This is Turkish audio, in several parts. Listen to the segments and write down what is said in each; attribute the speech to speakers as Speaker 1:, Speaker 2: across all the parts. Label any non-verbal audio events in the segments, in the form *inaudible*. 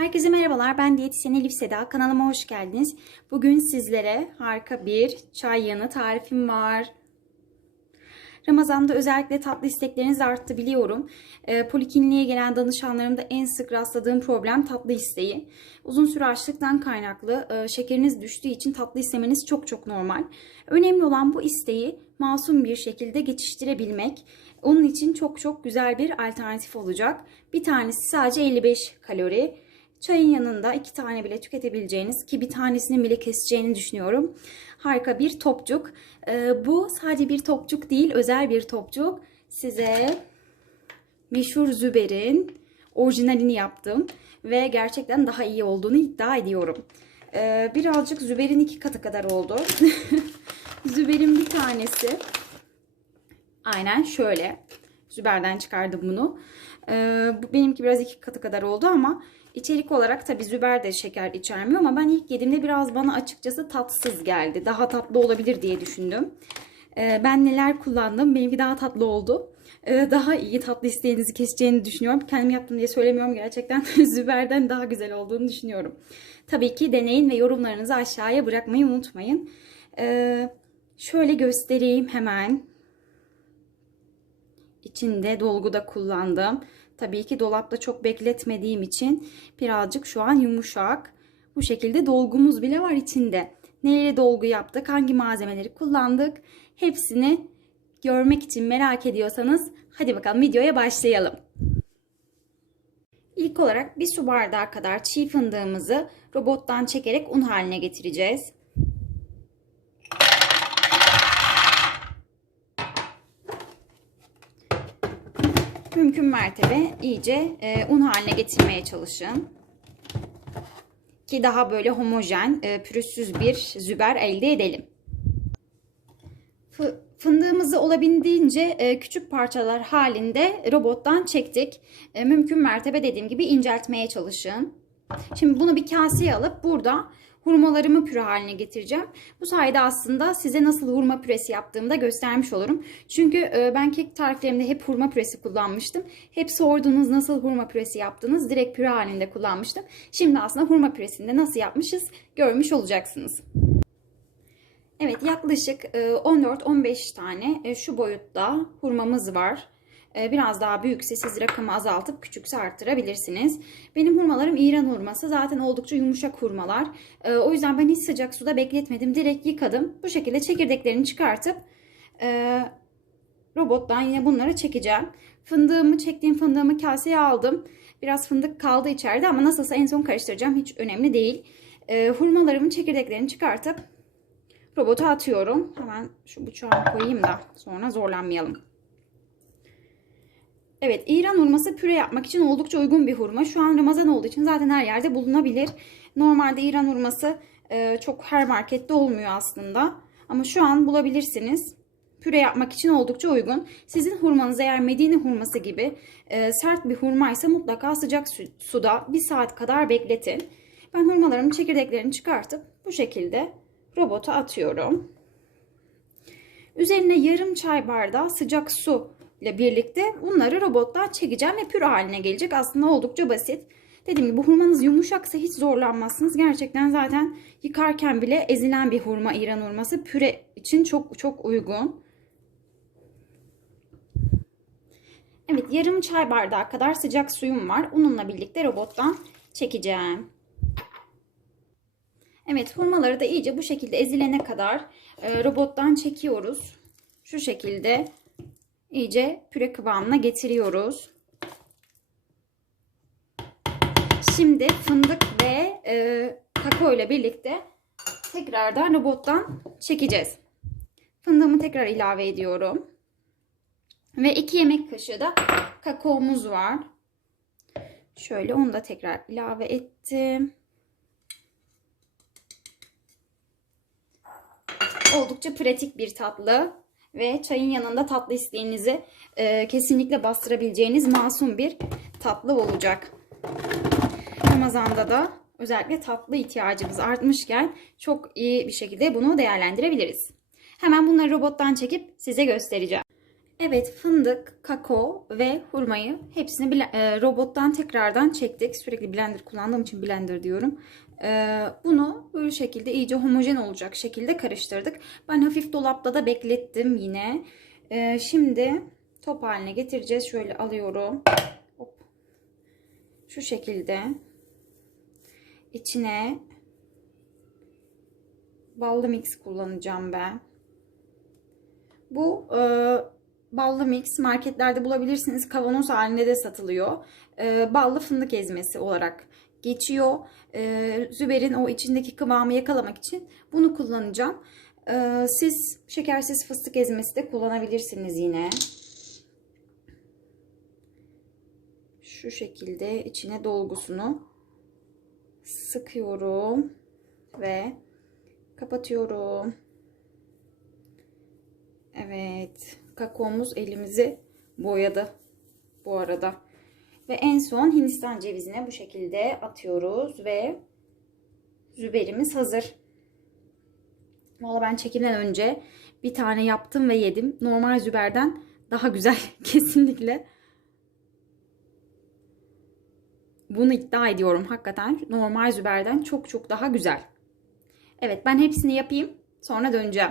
Speaker 1: Herkese merhabalar. Ben diyetisyen Elif Seda. Kanalıma hoş geldiniz. Bugün sizlere harika bir çay yanı tarifim var. Ramazan'da özellikle tatlı istekleriniz arttı biliyorum. E, polikliniğe gelen danışanlarımda en sık rastladığım problem tatlı isteği. Uzun süre açlıktan kaynaklı e, şekeriniz düştüğü için tatlı istemeniz çok çok normal. Önemli olan bu isteği masum bir şekilde geçiştirebilmek. Onun için çok çok güzel bir alternatif olacak. Bir tanesi sadece 55 kalori. Çayın yanında iki tane bile tüketebileceğiniz ki bir tanesini bile keseceğini düşünüyorum. Harika bir topçuk. Ee, bu sadece bir topçuk değil, özel bir topçuk. Size meşhur Züber'in orijinalini yaptım ve gerçekten daha iyi olduğunu iddia ediyorum. Ee, birazcık Züber'in iki katı kadar oldu. *laughs* Züber'in bir tanesi aynen şöyle. Züber'den çıkardım bunu. Ee, bu benimki biraz iki katı kadar oldu ama içerik olarak tabi Züber de şeker içermiyor ama ben ilk yediğimde biraz bana açıkçası tatsız geldi. Daha tatlı olabilir diye düşündüm. Ee, ben neler kullandım? Benimki daha tatlı oldu. Ee, daha iyi tatlı isteğinizi keseceğini düşünüyorum. Kendim yaptım diye söylemiyorum. Gerçekten *laughs* Züber'den daha güzel olduğunu düşünüyorum. Tabii ki deneyin ve yorumlarınızı aşağıya bırakmayı unutmayın. Ee, şöyle göstereyim hemen. İçinde dolgu da kullandım. Tabii ki dolapta çok bekletmediğim için birazcık şu an yumuşak. Bu şekilde dolgumuz bile var içinde. Neyle dolgu yaptık, hangi malzemeleri kullandık hepsini görmek için merak ediyorsanız hadi bakalım videoya başlayalım. İlk olarak bir su bardağı kadar çiğ fındığımızı robottan çekerek un haline getireceğiz. Mümkün mertebe iyice e, un haline getirmeye çalışın. Ki daha böyle homojen, e, pürüzsüz bir züber elde edelim. F fındığımızı olabildiğince e, küçük parçalar halinde robottan çektik. E, mümkün mertebe dediğim gibi inceltmeye çalışın. Şimdi bunu bir kaseye alıp burada hurmalarımı püre haline getireceğim. Bu sayede aslında size nasıl hurma püresi yaptığımı da göstermiş olurum. Çünkü e, ben kek tariflerimde hep hurma püresi kullanmıştım. Hep sordunuz nasıl hurma püresi yaptınız. Direkt püre halinde kullanmıştım. Şimdi aslında hurma püresinde nasıl yapmışız görmüş olacaksınız. Evet yaklaşık 14-15 e, tane e, şu boyutta hurmamız var. Ee, biraz daha büyükse siz rakamı azaltıp küçükse arttırabilirsiniz. Benim hurmalarım İran hurması. Zaten oldukça yumuşak hurmalar. Ee, o yüzden ben hiç sıcak suda bekletmedim. Direkt yıkadım. Bu şekilde çekirdeklerini çıkartıp e, robottan yine bunları çekeceğim. Fındığımı çektiğim fındığımı kaseye aldım. Biraz fındık kaldı içeride ama nasılsa en son karıştıracağım. Hiç önemli değil. Ee, hurmalarımın çekirdeklerini çıkartıp robota atıyorum. Hemen şu bıçağı koyayım da sonra zorlanmayalım. Evet İran hurması püre yapmak için oldukça uygun bir hurma. Şu an Ramazan olduğu için zaten her yerde bulunabilir. Normalde İran hurması e, çok her markette olmuyor aslında. Ama şu an bulabilirsiniz. Püre yapmak için oldukça uygun. Sizin hurmanız eğer Medine hurması gibi e, sert bir hurmaysa mutlaka sıcak su, suda bir saat kadar bekletin. Ben hurmalarımın çekirdeklerini çıkartıp bu şekilde robota atıyorum. Üzerine yarım çay bardağı sıcak su ile birlikte bunları robottan çekeceğim ve püre haline gelecek. Aslında oldukça basit. Dediğim gibi hurmanız yumuşaksa hiç zorlanmazsınız. Gerçekten zaten yıkarken bile ezilen bir hurma İran hurması püre için çok çok uygun. Evet yarım çay bardağı kadar sıcak suyum var. Ununla birlikte robottan çekeceğim. Evet hurmaları da iyice bu şekilde ezilene kadar e, robottan çekiyoruz. Şu şekilde iyice püre kıvamına getiriyoruz. Şimdi fındık ve e, kakao ile birlikte tekrardan robottan çekeceğiz. Fındığımı tekrar ilave ediyorum. Ve 2 yemek kaşığı da kakaomuz var. Şöyle onu da tekrar ilave ettim. Oldukça pratik bir tatlı ve çayın yanında tatlı isteğinizi e, kesinlikle bastırabileceğiniz masum bir tatlı olacak. Ramazan'da da özellikle tatlı ihtiyacımız artmışken çok iyi bir şekilde bunu değerlendirebiliriz. Hemen bunları robottan çekip size göstereceğim. Evet fındık, kakao ve hurmayı hepsini e, robottan tekrardan çektik. Sürekli blender kullandığım için blender diyorum. E, bunu böyle şekilde iyice homojen olacak şekilde karıştırdık. Ben hafif dolapta da beklettim yine. E, şimdi top haline getireceğiz. Şöyle alıyorum. Hop. Şu şekilde içine ballı mix kullanacağım ben. Bu e, ballı mix marketlerde bulabilirsiniz. Kavanoz halinde de satılıyor. E, ballı fındık ezmesi olarak geçiyor. E, Züber'in o içindeki kıvamı yakalamak için bunu kullanacağım. E, siz şekersiz fıstık ezmesi de kullanabilirsiniz yine. Şu şekilde içine dolgusunu sıkıyorum ve kapatıyorum. Evet. Kakaomuz elimizi boyadı bu arada. Ve en son Hindistan cevizine bu şekilde atıyoruz ve züberimiz hazır. Valla ben çekimden önce bir tane yaptım ve yedim. Normal züberden daha güzel *laughs* kesinlikle. Bunu iddia ediyorum hakikaten. Normal züberden çok çok daha güzel. Evet ben hepsini yapayım. Sonra döneceğim.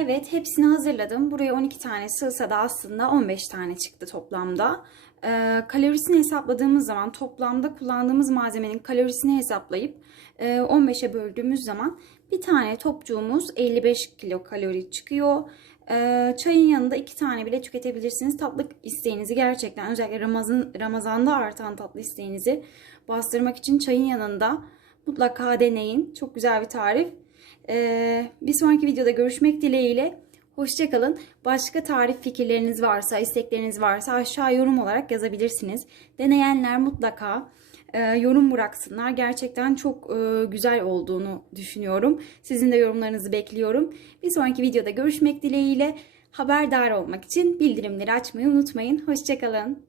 Speaker 1: Evet hepsini hazırladım. Buraya 12 tane sığsa da aslında 15 tane çıktı toplamda. Ee, kalorisini hesapladığımız zaman toplamda kullandığımız malzemenin kalorisini hesaplayıp e, 15'e böldüğümüz zaman bir tane topçuğumuz 55 kilokalori çıkıyor. Ee, çayın yanında iki tane bile tüketebilirsiniz. Tatlı isteğinizi gerçekten özellikle Ramazan, Ramazan'da artan tatlı isteğinizi bastırmak için çayın yanında mutlaka deneyin. Çok güzel bir tarif. Ee, bir sonraki videoda görüşmek dileğiyle. Hoşçakalın. Başka tarif fikirleriniz varsa, istekleriniz varsa aşağı yorum olarak yazabilirsiniz. Deneyenler mutlaka e, yorum bıraksınlar. Gerçekten çok e, güzel olduğunu düşünüyorum. Sizin de yorumlarınızı bekliyorum. Bir sonraki videoda görüşmek dileğiyle. Haberdar olmak için bildirimleri açmayı unutmayın. Hoşçakalın.